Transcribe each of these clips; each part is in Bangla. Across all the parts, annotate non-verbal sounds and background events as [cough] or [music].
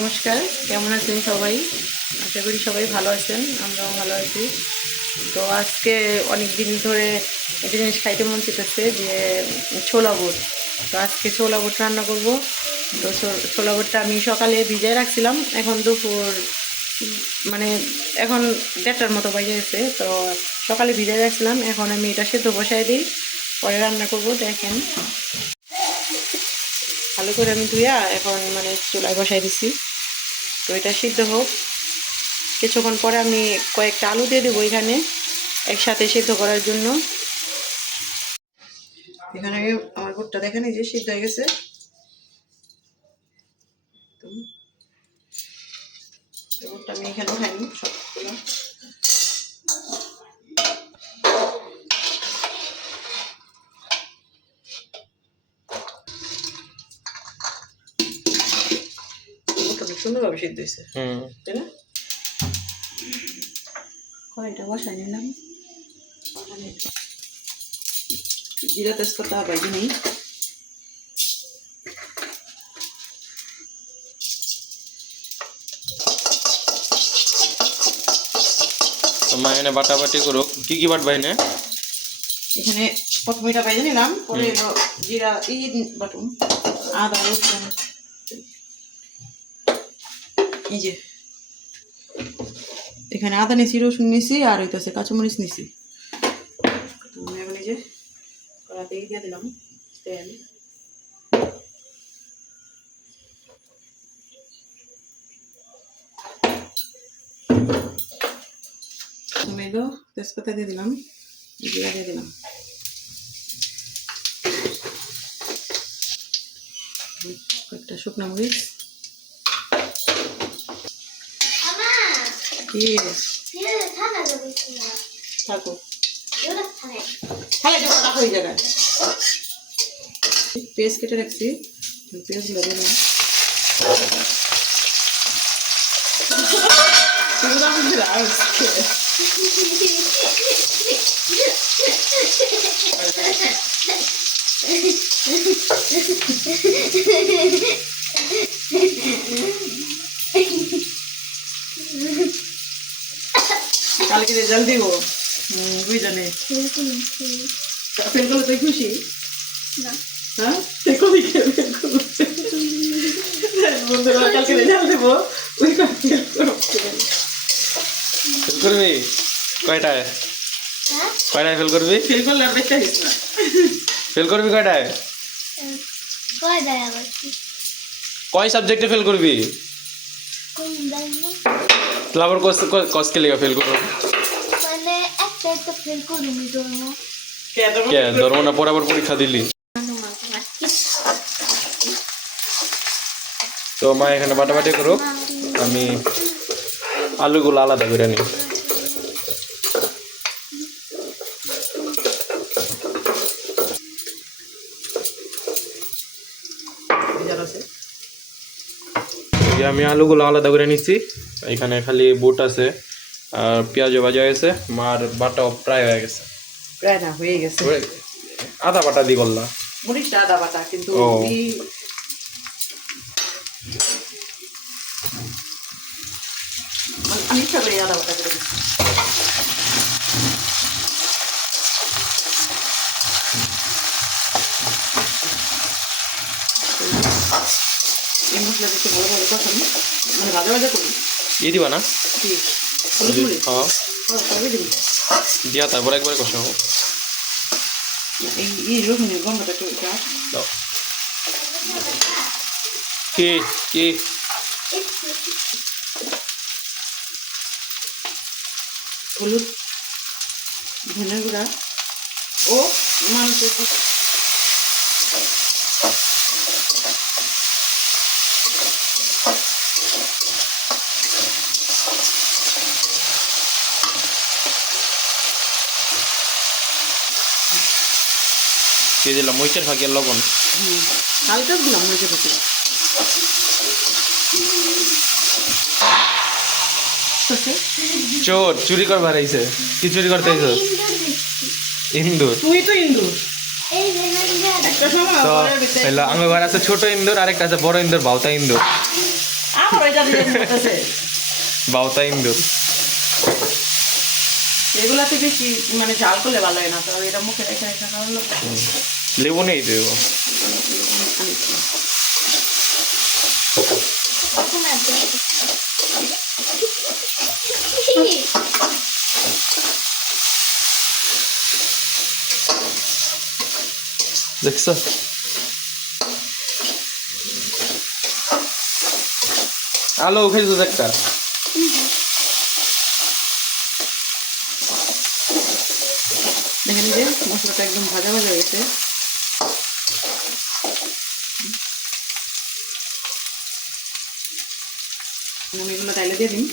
নমস্কার, কেমন আছেন সবাই? আশা করি সবাই ভালো আছেন, আমরাও ভালো আছি। তো আজকে অনেক দিন ধরে একটা জিনিস খাইতে মন চেতেছে যে ছোলা বুট। তো আজকে ছোলা বুট রান্না করব। তো ছোলা বুটটা আমি সকালে ভিজায় রাখছিলাম, এখন দুপুর মানে এখন দেড়টার মতো বাজে গেছে। তো সকালে ভিজায় রাখছিলাম, এখন আমি এটা সেদ্ধ বসাই দিই, পরে রান্না করব, দেখেন। ভালো করে আমি ধুইয়া এখন মানে চুলায় বসাই দিছি। তো এটা সিদ্ধ হোক। কিছুক্ষণ পরে আমি কয়েকটা আলু দিয়ে দেবো এখানে, একসাথে সিদ্ধ করার জন্য। এখানে আমার ভুট্টা দেখেন, এই যে সিদ্ধ হয়ে গেছে। সুন্দরভাবে সিদ্ধ হয়েছে হুম। তাই না? কয়টা? বসাই নিলাম। জিরা তেজপাতা বাইরে নেই। মা এনে বাটাবাটি করুক। কি কি বাট বাইনে এখানে প্রথমে এটা বাইরে নিলাম পরে জিরা এই বাটুন আদা রসুন এই যে এখানে আদা নিছি রসুন নিছি আর হইতেছে কাঁচামরিচ নিছি। আমি এখন এই যে কড়াতে দিয়ে দিলাম তেল। প্রথমে তেজপাতা দিয়ে দিলাম জিরা দিয়ে দিলাম। কয়েকটা শুকনো মরিচ। কি থাকো হ্যাঁ যখন রাখো ওই জায়গায় পেঁয়াজ কেটে রাখছি পেঁয়াজগুলো দিলাম এগুলো আমি দিলাম রেজাল্ট দিব? হুম, বুঝজানে ফেল করলে তুই খুশি? হ্যাঁ? তুই কবি ফেল বন্ধুরা কালকে রেজাল্ট দেবো। ওই ফেল করবি? কয়টায়? কয়টায় ফেল করবি? ফেল করলে আর দেখতে না। ফেল করবি কয়টায়? কয় সাবজেক্টে ফেল করবি? তাহলে আবার কস কসকে লেগে ফেল করব তো ফেল করিনি ধর্ম কে ধর্ম না পরে আবার পরীক্ষা দিলি। তো মা এখানে বাটাবাটি করুক আমি আলুগুলো আলাদা করে নিই। আমি আলুগুলো আলাদা করে নিচ্ছি এখানে খালি বুট আছে। আর পেঁয়াজও ভাজা হয়েছে মার বাটাও প্রায় হয়ে গেছে। প্রায় না হয়ে গেছে। আদা বাটা দি করলা। মরিচটা আদা বাটা কিন্তু মানে আমি করে আদা বাটা করে দিচ্ছি। এই মশলা দিতে ভালো ভালো কষানো মানে ভাজা ভাজা ই দিবা না? হ্যাঁ দিয়া তারপর একবার। দাও কি কি হলুদ ধনে গুঁড়া ও মাংসের দিয়ে দিলাম মরিচের ফাঁকি লবণ। হালকা দিলাম মরিচের পাতি চোর চুরি করবার আইছে। কি চুরি করতে আইছো? ইন্দুর তুই তো ইন্দুর। তো আমার ঘর আছে ছোট ইন্দুর আরেকটা আছে বড় ইন্দুর বাউতা ইন্দুর। বাউতা ইন্দুর। এগুলাতে বেশি মানে ঝাল করলে ভালো হয় না তবে এটা মুখে রেখে রেখে খাওয়ার লোক লেবু নেই দেব দেখছ? আলো খাইছো একটা দেখেন এই যে মশলাটা একদম ভাজা ভাজা হয়েছে। আমি এগুলো তাইলে দিয়ে দিন।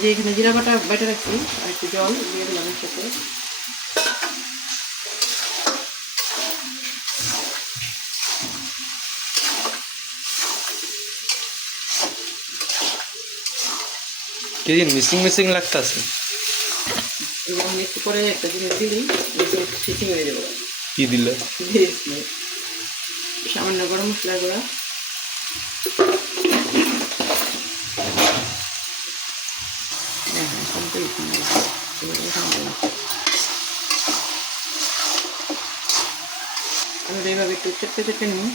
যে এখানে জিরা বাটা বেটে রাখছি আর একটু জল দিয়ে দিলাম এর সাথে কি মিসিং মিসিং লাগতাছে এবং একটু পরে একটা জিনিস দিলেই ফিটিং হয়ে যাব। কি দিলে? সামান্য গরম মশলা গুঁড়া হ্যাঁ, হ্যাঁ, complete হয়ে গেছে। এবার এখানে দিলাম। আমি এইভাবে একটু চেপে চেপে নিই।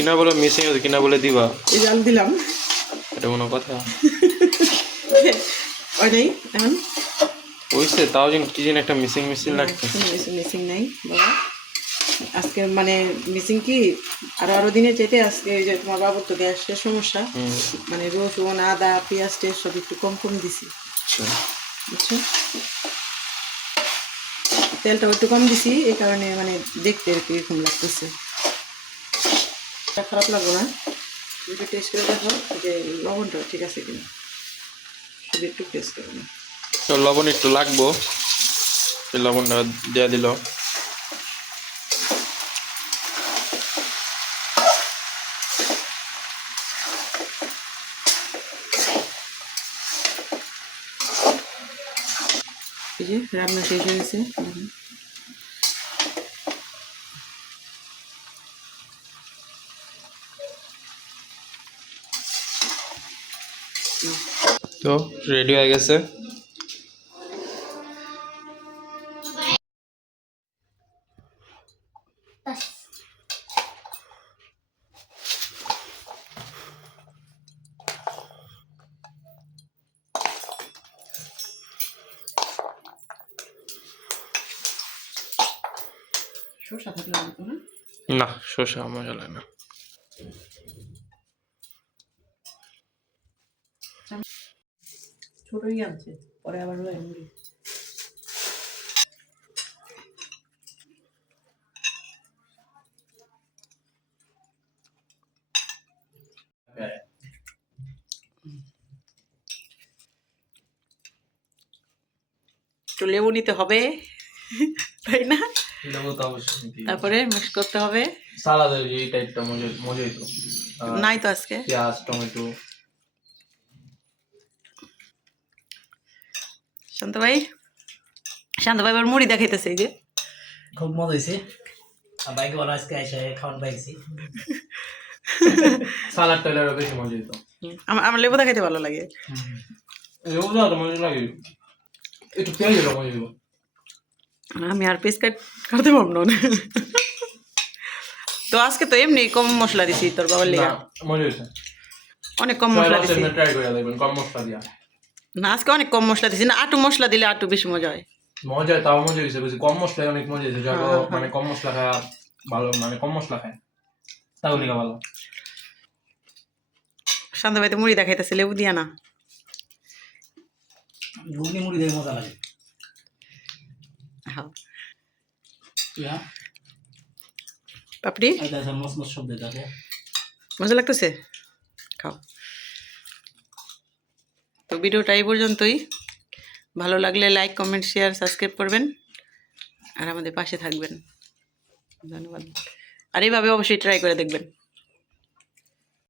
কিনা বলে মিসিং আছে কিনা বলে দিবা। এই জাল দিলাম। এটা কোনো কথা। [laughs] ওইটাই এখন? হইছে তাও যেন কি যেন একটা মিসিং মিসিং লাগছে। মিসিং মিসিং নাই বাবা আজকে মানে মিসিং কি? আরও আরও দিনে যেতে আজকে ওই যে তোমার বাবুর তো গ্যাসের সমস্যা। মানে রসুন আদা পেঁয়াজ টেস্ট সব একটু কম কম দিছি। আচ্ছা। বুঝছ তেলটাও একটু কম দিছি এই কারণে মানে দেখতে আর কি এরকম লাগতেছে। খারাপ লাগবে না। একটু টেস্ট করে দেখো যে লবণটা ঠিক আছে কিনা। শুধু একটু টেস্ট করে না তো লবণ একটু লাগবো। লবণটা দেওয়া দিল। এই যে রান্না শেষ হয়ে তো রেডি হয়ে গেছে। না না শসা মজা লাগে না। ছোটই আনছে পরে আবার এমনি একটু লেবু নিতে হবে তাই না? লেবু তো অবশ্যই তারপরে মিক্স করতে হবে। সালাদের এই টাইপটা মজা মজা হইতো নাই তো আজকে? পেঁয়াজ টমেটো। শান্ত ভাই শান্ত ভাই এবার মুড়ি দেখাইতেছে এই যে। খুব মজা হয়েছে বাইকে বলা আজকে এসে খাওয়ান পাইছি। [laughs] টাইলেরও বেশি মজা হইতো। আমার আমার লেবু দেখাইতে ভালো লাগে। তো মজা লাগে। একটু পেঁয়াজ মজা আমি আর পিস কাট কাটতে পারব না। তো আজকে তো এমনি কম মশলা দিছি তোর বাবার লেগে। মজা হয়েছে অনেক কম মশলা দিছি। ট্রাই করে দেখবেন কম মশলা দিয়া। না আজকে অনেক কম মশলা দিছি না আটু মশলা দিলে আটু বেশি মজা হয়। মজা তাও মজা হয়েছে বেশি কম মশলায় অনেক মজা হয়েছে হ্যাঁ, হ্যাঁ। মানে কম মশলা খায় ভালো মানে কম মশলা খায়। তাও ভালো। সন্ধ্যাবাড়িতে মুড়ি দেখাইতেছে লেবু দিয়া না। ঘুগনি মুড়ি দিয়ে মজা লাগে। হ্যাঁ। পাপড়ি? মজা লাগতেছে? খাও। তো ভিডিওটা এই পর্যন্তই। ভালো লাগলে লাইক কমেন্ট শেয়ার সাবস্ক্রাইব করবেন। আর আমাদের পাশে থাকবেন। ধন্যবাদ। আর এইভাবে অবশ্যই ট্রাই করে দেখবেন।